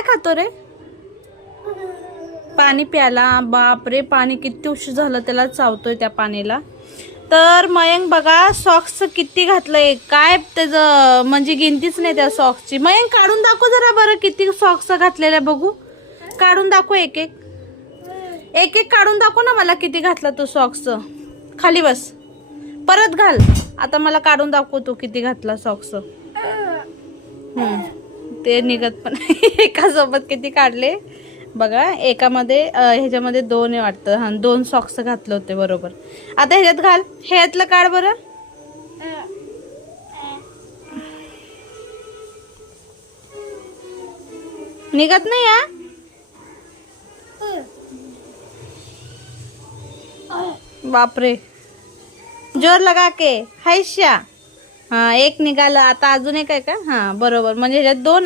काय खातो रे? पाणी प्याला. बापरे, पाणी किती उशीर झालं त्याला चावतोय त्या पाणीला. तर मयंक बघा सॉक्स किती घातलंय, काय त्याचं म्हणजे गिनतीच नाही त्या सॉक्सची. मयंक काढून दाखव जरा बरं किती सॉक्स घातलेल्या बघू. काढून दाखव एक एक एक एक काढून दाखव ना मला किती घातला तू सॉक्स. खाली बस, परत घाल. आता मला काढून दाखव तू किती घातला सॉक्स. ते निघत पण एका सोबत किती काढले बघा. एकामध्ये ह्याच्यामध्ये 2 वाटतं. हा 2 सॉक्स घातले होते बरोबर. आता ह्याच्यात घाल, ह्यातलं काढ बरं. निघत नाही या. बापरे, जोर लगा के. हैशा. हा एक निघालं. आता अजून एक आहे का? हा बरोबर, म्हणजे ह्याच्यात 2